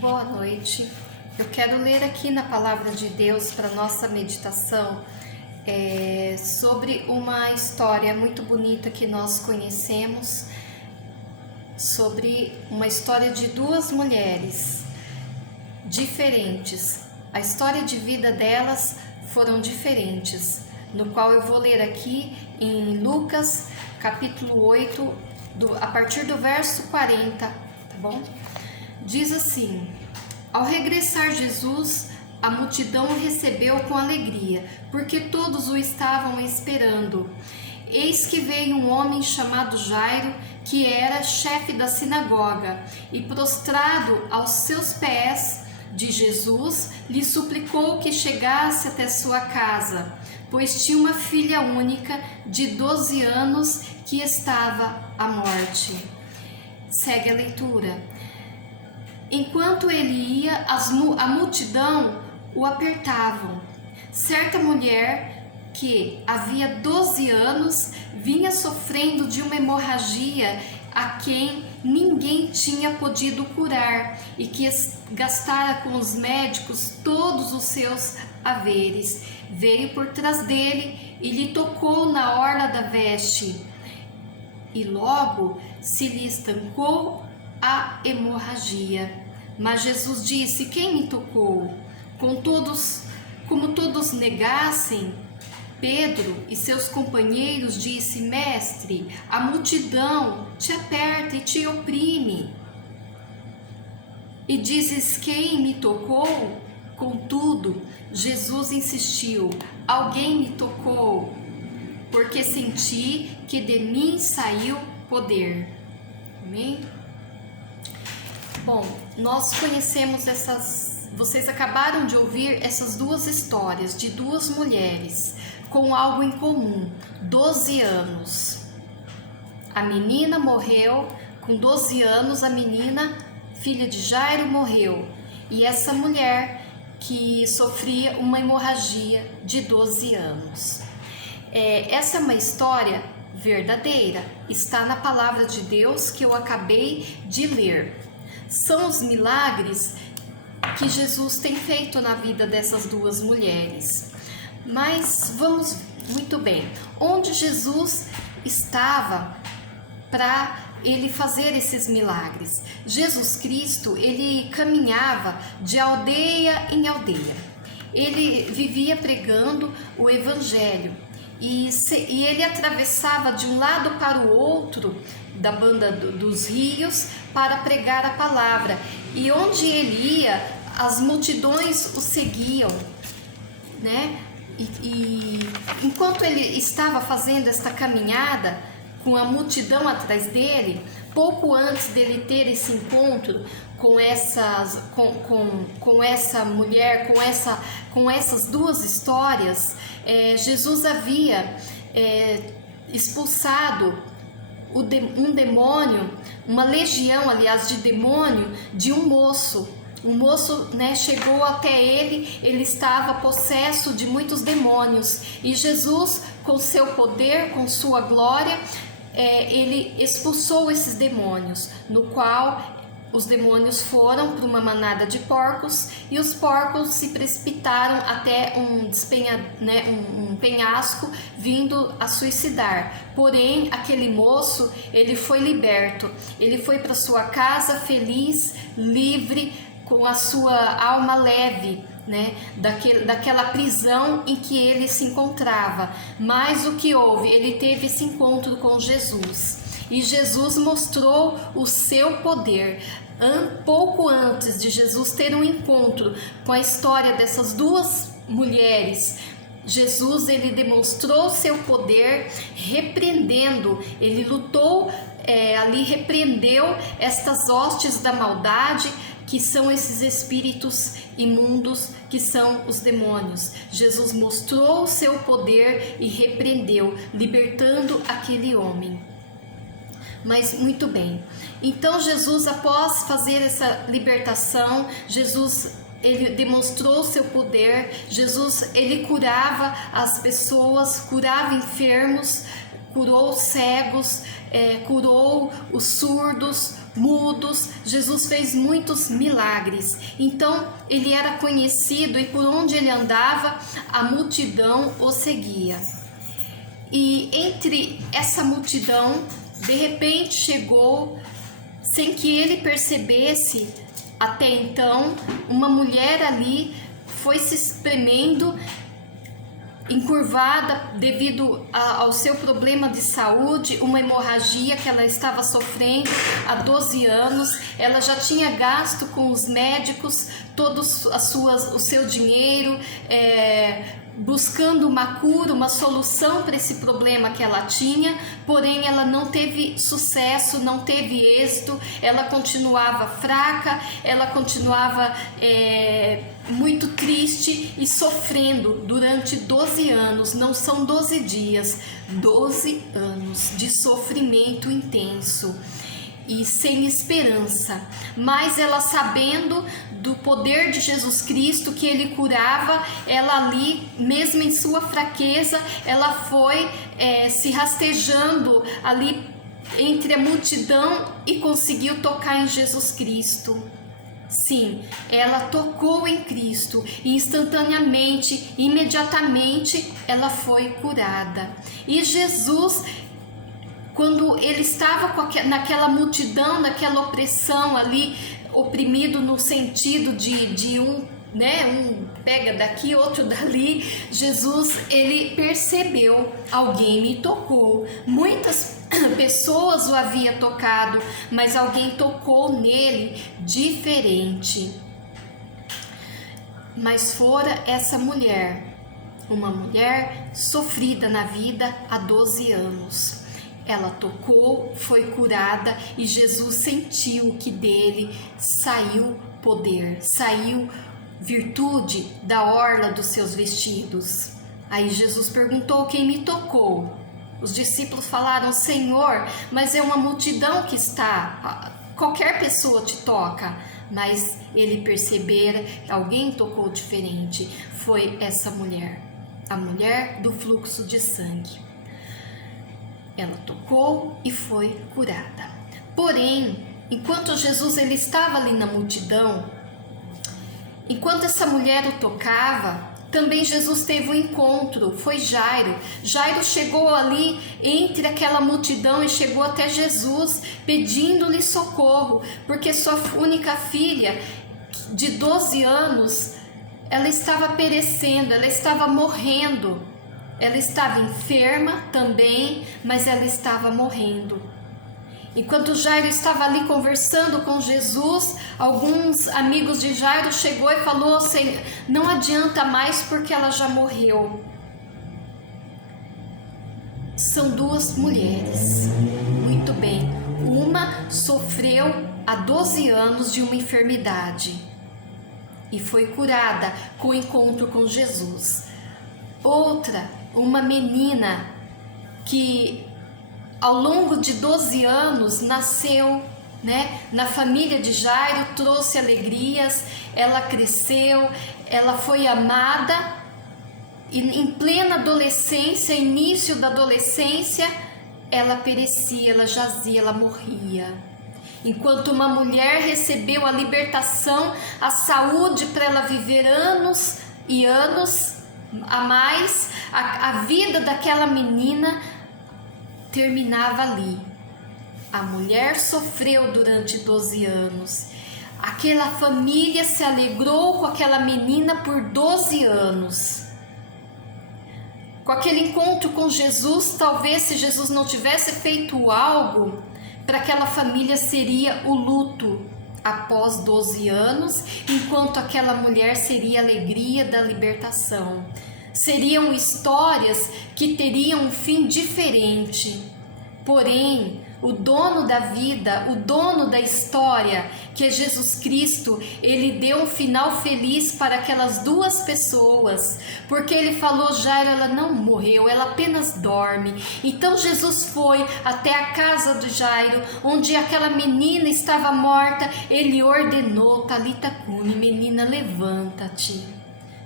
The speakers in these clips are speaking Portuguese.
Boa noite. Eu quero ler aqui na Palavra de Deus para nossa meditação sobre uma história muito bonita que nós conhecemos, sobre uma história de duas mulheres diferentes. A história de vida delas foram diferentes, no qual eu vou ler aqui em Lucas, capítulo 8, a partir do verso 40, tá bom? Diz assim: ao regressar Jesus, a multidão o recebeu com alegria, porque todos o estavam esperando. Eis que veio um homem chamado Jairo, que era chefe da sinagoga, e prostrado aos seus pés de Jesus, lhe suplicou que chegasse até sua casa, pois tinha uma filha única de 12 anos que estava à morte. Segue a leitura. Enquanto ele ia, a multidão o apertavam. Certa mulher que havia 12 anos vinha sofrendo de uma hemorragia a quem ninguém tinha podido curar e que gastara com os médicos todos os seus haveres. Veio por trás dele e lhe tocou na orla da veste, e logo se lhe estancou a hemorragia. Mas Jesus disse: quem me tocou? Como todos negassem, Pedro e seus companheiros disse: mestre, a multidão te aperta e te oprime. E dizes: quem me tocou? Contudo, Jesus insistiu: alguém me tocou, porque senti que de mim saiu poder. Amém? Bom, nós conhecemos vocês acabaram de ouvir essas duas histórias de duas mulheres com algo em comum: 12 anos. A menina morreu com 12 anos, a menina, filha de Jairo, morreu. E essa mulher que sofria uma hemorragia de 12 anos. Essa é uma história verdadeira, está na Palavra de Deus que eu acabei de ler. São os milagres que Jesus tem feito na vida dessas duas mulheres. Mas vamos muito bem, onde Jesus estava para ele fazer esses milagres? Jesus Cristo, ele caminhava de aldeia em aldeia. Ele vivia pregando o evangelho e ele atravessava de um lado para o outro da banda dos rios para pregar a palavra, e onde ele ia, as multidões o seguiam, né? E enquanto ele estava fazendo esta caminhada com a multidão atrás dele, pouco antes dele ter esse encontro com essa mulher, com essas duas histórias, Jesus havia expulsado um demônio, uma legião, aliás, de demônio de um moço. O moço, chegou até ele estava possesso de muitos demônios, e Jesus, com seu poder, com sua glória, ele expulsou esses demônios, no qual os demônios foram para uma manada de porcos, e os porcos se precipitaram até um penhasco, vindo a suicidar. Porém, aquele moço, ele foi liberto, ele foi para sua casa feliz, livre, com a sua alma leve, daquela prisão em que ele se encontrava. Mas o que houve? Ele teve esse encontro com Jesus, e Jesus mostrou o seu poder. Pouco antes de Jesus ter um encontro com a história dessas duas mulheres, Jesus, ele demonstrou seu poder repreendendo, ele lutou ali, repreendeu estas hostes da maldade, que são esses espíritos imundos, que são os demônios. Jesus mostrou seu poder e repreendeu, libertando aquele homem. Mas muito bem, então Jesus, após fazer essa libertação, ele demonstrou seu poder. Jesus, ele curava as pessoas, curava enfermos, curou cegos, curou os surdos, mudos, Jesus fez muitos milagres. Então ele era conhecido e por onde ele andava, a multidão o seguia. E entre essa multidão, de repente chegou, sem que ele percebesse até então, uma mulher ali foi se espremendo, encurvada devido ao seu problema de saúde, uma hemorragia que ela estava sofrendo há 12 anos. Ela já tinha gasto com os médicos todo o seu dinheiro, buscando uma cura, uma solução para esse problema que ela tinha, porém ela não teve sucesso, não teve êxito, ela continuava fraca, ela continuava muito triste e sofrendo durante 12 anos, não são 12 dias, 12 anos de sofrimento intenso e sem esperança, mas ela sabendo do poder de Jesus Cristo, que ele curava, ela ali, mesmo em sua fraqueza, ela foi se rastejando ali entre a multidão e conseguiu tocar em Jesus Cristo. Sim, ela tocou em Cristo e instantaneamente, imediatamente, ela foi curada. E Jesus, quando ele estava naquela multidão, naquela opressão ali, oprimido no sentido de um pega daqui, outro dali, Jesus, ele percebeu, alguém me tocou. Muitas pessoas o havia tocado, mas alguém tocou nele diferente. Mas fora essa mulher, uma mulher sofrida na vida há 12 anos. Ela tocou, foi curada e Jesus sentiu que dele saiu poder, saiu virtude da orla dos seus vestidos. Aí Jesus perguntou: quem me tocou? Os discípulos falaram: Senhor, mas é uma multidão que está, qualquer pessoa te toca. Mas ele percebera que alguém tocou diferente. Foi essa mulher, a mulher do fluxo de sangue. Ela tocou e foi curada. Porém, enquanto Jesus ele estava ali na multidão, enquanto essa mulher o tocava, também Jesus teve um encontro, foi Jairo. Jairo chegou ali entre aquela multidão e chegou até Jesus pedindo-lhe socorro, porque sua única filha de 12 anos, ela estava perecendo, ela estava morrendo. Ela estava enferma também, mas ela estava morrendo. Enquanto Jairo estava ali conversando com Jesus, alguns amigos de Jairo chegou e falou assim: não adianta mais porque ela já morreu. São duas mulheres. Muito bem. Uma sofreu há 12 anos de uma enfermidade e foi curada com o encontro com Jesus. Outra, uma menina que ao longo de 12 anos nasceu, na família de Jairo, trouxe alegrias, ela cresceu, ela foi amada e em plena adolescência, início da adolescência, ela perecia, ela jazia, ela morria. Enquanto uma mulher recebeu a libertação, a saúde para ela viver anos e anos a mais, a vida daquela menina terminava ali. A mulher sofreu durante 12 anos. Aquela família se alegrou com aquela menina por 12 anos. Com aquele encontro com Jesus, talvez se Jesus não tivesse feito algo, para aquela família seria o luto após 12 anos, enquanto aquela mulher seria a alegria da libertação. Seriam histórias que teriam um fim diferente. Porém, o dono da vida, o dono da história, que é Jesus Cristo, ele deu um final feliz para aquelas duas pessoas, porque ele falou: Jairo, ela não morreu, ela apenas dorme. Então Jesus foi até a casa de Jairo, onde aquela menina estava morta. Ele ordenou: Talita cumi, menina, levanta-te.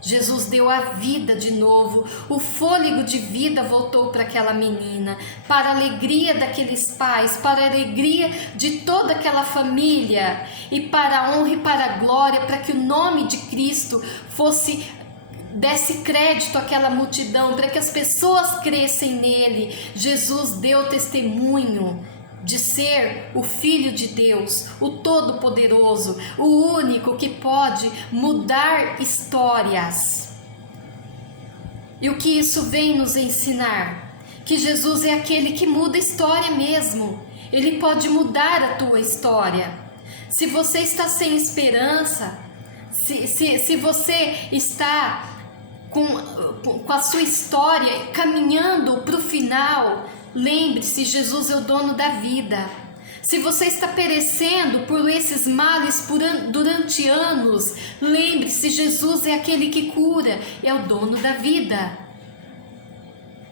Jesus deu a vida de novo, o fôlego de vida voltou para aquela menina, para a alegria daqueles pais, para a alegria de toda aquela família, e para a honra e para a glória, para que o nome de Cristo desse crédito àquela multidão, para que as pessoas crescem nele. Jesus deu testemunho de ser o Filho de Deus, o Todo-Poderoso, o único que pode mudar histórias. E o que isso vem nos ensinar? Que Jesus é aquele que muda a história mesmo. Ele pode mudar a tua história. Se você está sem esperança, se você está com a sua história caminhando para o final, lembre-se, Jesus é o dono da vida. Se você está perecendo por esses males durante anos, lembre-se, Jesus é aquele que cura, é o dono da vida.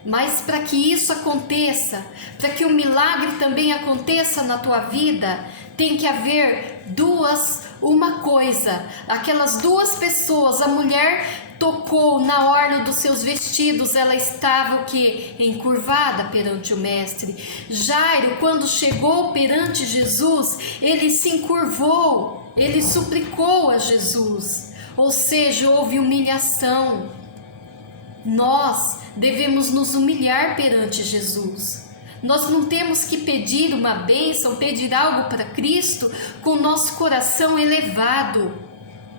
Mas para que isso aconteça, para que o milagre também aconteça na tua vida, tem que haver uma coisa. Aquelas duas pessoas, a mulher tocou na orla dos seus vestidos, ela estava o quê? Encurvada perante o mestre. Jairo, quando chegou perante Jesus, ele se encurvou, ele suplicou a Jesus, ou seja, houve humilhação. Nós devemos nos humilhar perante Jesus. Nós não temos que pedir uma bênção, pedir algo para Cristo com o nosso coração elevado.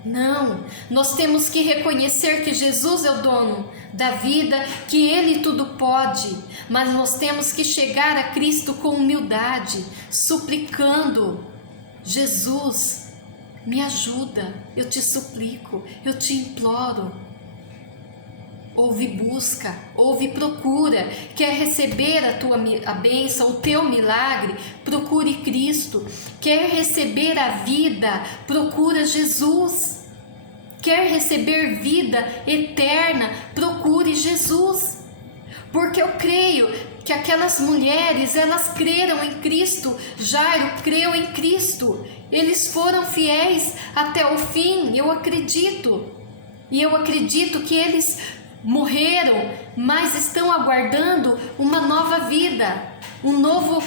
Não, nós temos que reconhecer que Jesus é o dono da vida, que Ele tudo pode, mas nós temos que chegar a Cristo com humildade, suplicando: Jesus, me ajuda, eu te suplico, eu te imploro. Houve busca, houve procura. Quer receber a bênção, o teu milagre? Procure Cristo. Quer receber a vida? Procura Jesus. Quer receber vida eterna? Procure Jesus. Porque eu creio que aquelas mulheres, elas creram em Cristo. Jairo creu em Cristo. Eles foram fiéis até o fim, eu acredito. E eu acredito que eles morreram, mas estão aguardando uma nova vida, um novo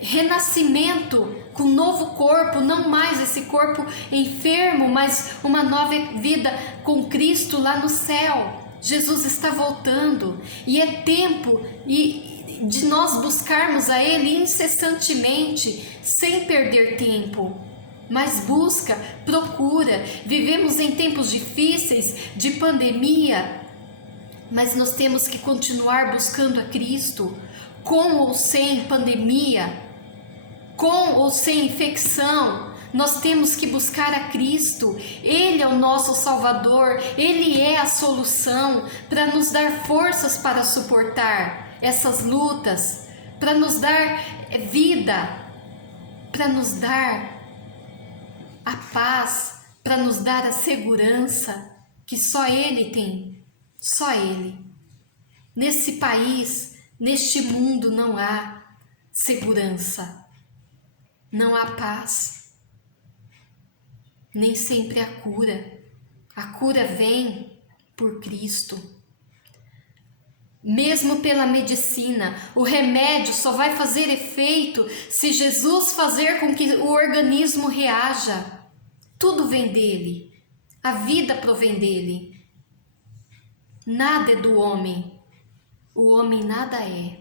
renascimento, com um novo corpo, não mais esse corpo enfermo, mas uma nova vida com Cristo lá no céu. Jesus está voltando e é tempo de nós buscarmos a Ele incessantemente, sem perder tempo. Mas busca, procura. Vivemos em tempos difíceis, de pandemia, mas nós temos que continuar buscando a Cristo, com ou sem pandemia, com ou sem infecção. Nós temos que buscar a Cristo. Ele é o nosso Salvador, Ele é a solução para nos dar forças para suportar essas lutas, para nos dar vida, para nos dar a paz, para nos dar a segurança que só Ele tem. Só Ele. Nesse país, neste mundo, não há segurança, não há paz, nem sempre há cura. A cura vem por Cristo. Mesmo pela medicina, o remédio só vai fazer efeito se Jesus fazer com que o organismo reaja. Tudo vem dele, a vida provém dele. Nada é do homem, o homem nada é.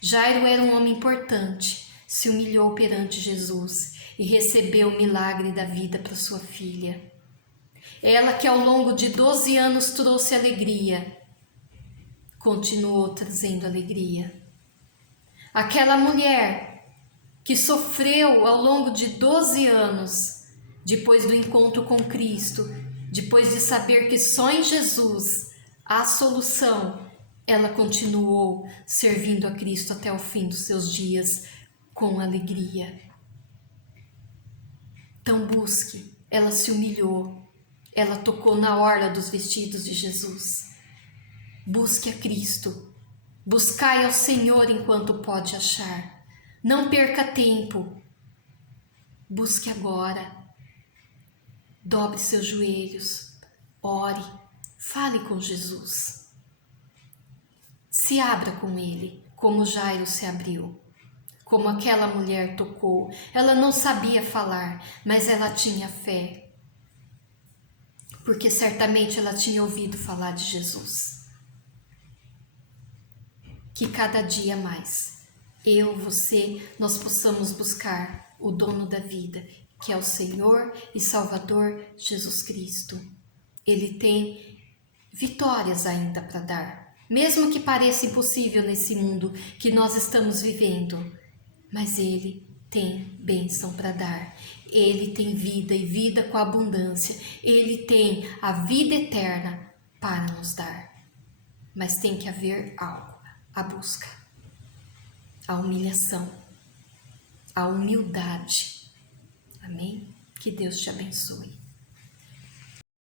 Jairo era um homem importante, se humilhou perante Jesus e recebeu o milagre da vida para sua filha. Ela que ao longo de 12 anos trouxe alegria, continuou trazendo alegria. Aquela mulher que sofreu ao longo de 12 anos, depois do encontro com Cristo, depois de saber que só em Jesus há solução, ela continuou servindo a Cristo até o fim dos seus dias com alegria. Então busque, ela se humilhou, ela tocou na orla dos vestidos de Jesus. Busque a Cristo, buscai ao Senhor enquanto pode achar. Não perca tempo, busque agora. Dobre seus joelhos, ore, Fale com Jesus. Se abra com Ele, como Jairo se abriu. Como aquela mulher tocou. Ela não sabia falar, mas ela tinha fé. Porque certamente ela tinha ouvido falar de Jesus. Que cada dia mais, eu, você, nós possamos buscar o dono da vida, que é o Senhor e Salvador Jesus Cristo. Ele tem vitórias ainda para dar, mesmo que pareça impossível nesse mundo que nós estamos vivendo, mas Ele tem bênção para dar. Ele tem vida e vida com abundância. Ele tem a vida eterna para nos dar. Mas tem que haver algo, a busca, a humilhação, a humildade. Amém? Que Deus te abençoe.